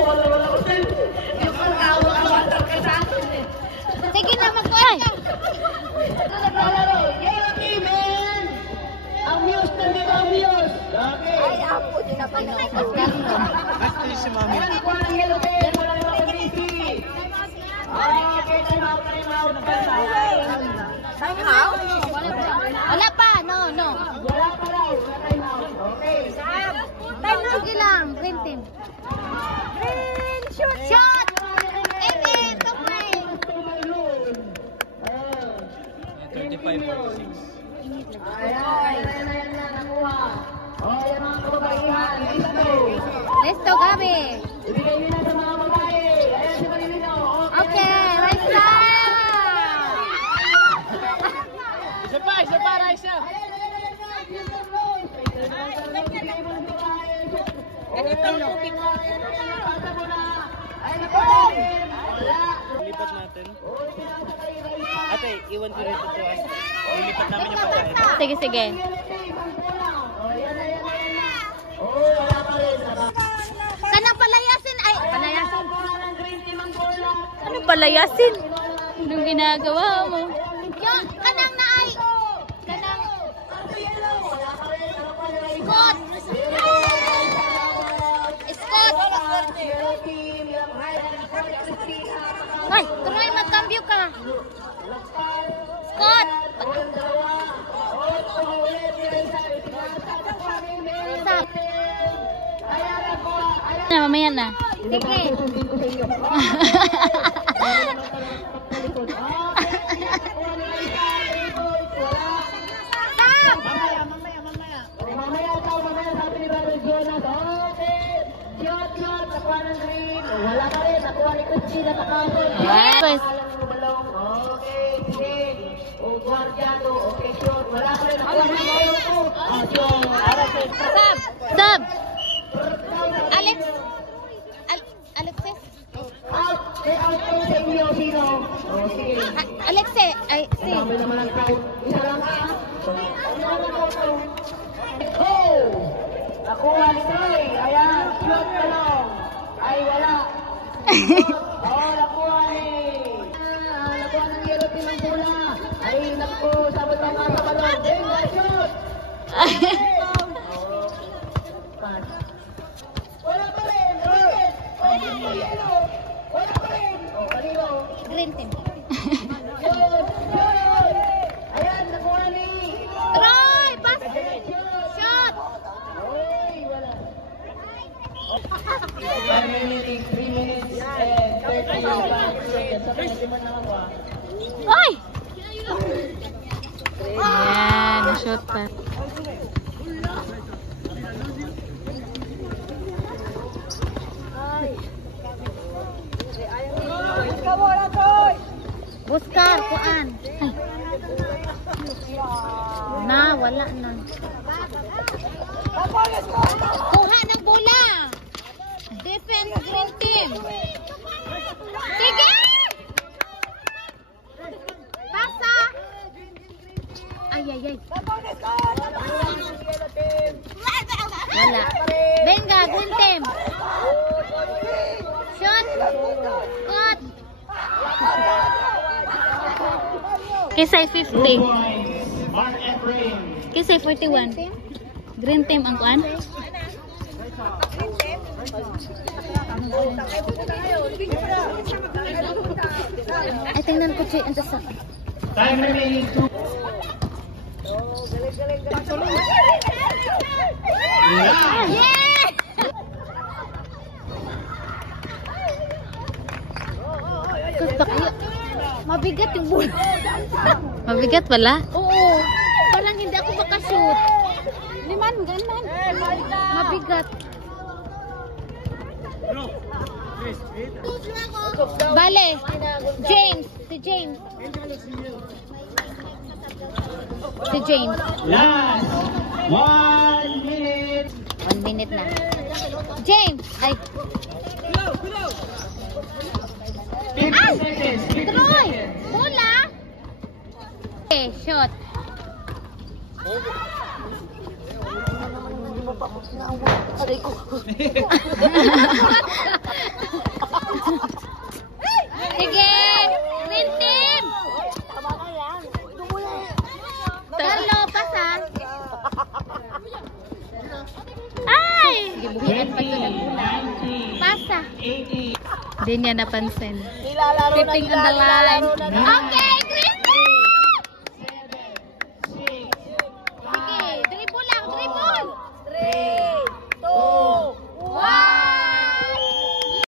Yung pagkawa-kawasan ka sa akin eh. Sige na, mag-ay! Ito naglalaro. Yellow team and ang Muse nandito ang Muse. Okay. Ay, apo, di na pa nakikagdalo. Basta yung si Mami. Ayan, ako ang yellow team. Wala naman ang busy. Okay, time out, time out. Time out? Wala pa, no. Wala pa raw. Time out. Okay. Sige lang, green team. Green, shoot! Shot! To play! 35-46. Ayan, nakuha. O, yan mga kababaihan. Let's go, Gabi! Ibigay nyo na sa mga babae. Ayan si Marilino. Okay, right side! Isa pa, Raisa. Lipat natin. Ate, iwan ko rito to. Lilipat namin yung pagkain. Sige. Kanang palayasin ay... Palayasin? Ano palayasin? Anong ginagawa mo? Yung kanang na ay... Kanang... Scott! Ay, tuloy magkambyo ka. Scott! Stop. Mamaya na. Sige. Wala ka rin, nakuha ni Christina sa kaso. Yes. Okay, sige. O, guardiano, okay, shoot. Wala ka rin, nakuha ni Christina. Stop. Alexis? Out, stay out po sa inyo, sino? O, sige. Alexis, ay, si. Marami naman ang count. Isa lang ha. Oh! Nakuha ni Troy. Ayan, shoot ka lang. Ay, wala. Oh, nakuha ni. Nakuha ng yellow team ang bola. Ay, naku, sabot ang mga balon. Benga, shoot! Pass. Wala pa rin. Rocket. Oh, yellow. Wala pa rin. Oh, kanino? Green team. Shoot! Shoot! Ayan, nakuha ni. Troy, pass. Shoot! Shot. Ay, wala. 5 minutes, 3 minutes, and 30 seconds. Sa pagkatiman na ako. Ay! Ayan, na-shoot pa. Buskar, kuan. Ay. Na, wala na. Kuha ng bola. Defense green team. Sige! Pasa! Ay. Wala. Venga, green team. Shot. Cut. Kisay 50. Kisay 41. Green team ang kuan. Ay, tingnan ko siya. Ito sa... Time remaining 2. Yeah! Mabigat yung bola. Mabigat pala? Oo. Parang hindi ako makashoot. Liman, ganan. Mabigat. Bale. James. Si James. Si James. Last 1 minute. 1 minute na. James. Ay. 50 seconds. 50 Troy. seconds. Bola. Okay, shot. Buhian pa ito nag-ulan. Pasa. Hindi niya napansin. Nilalaro na Sitting on the line. Okay,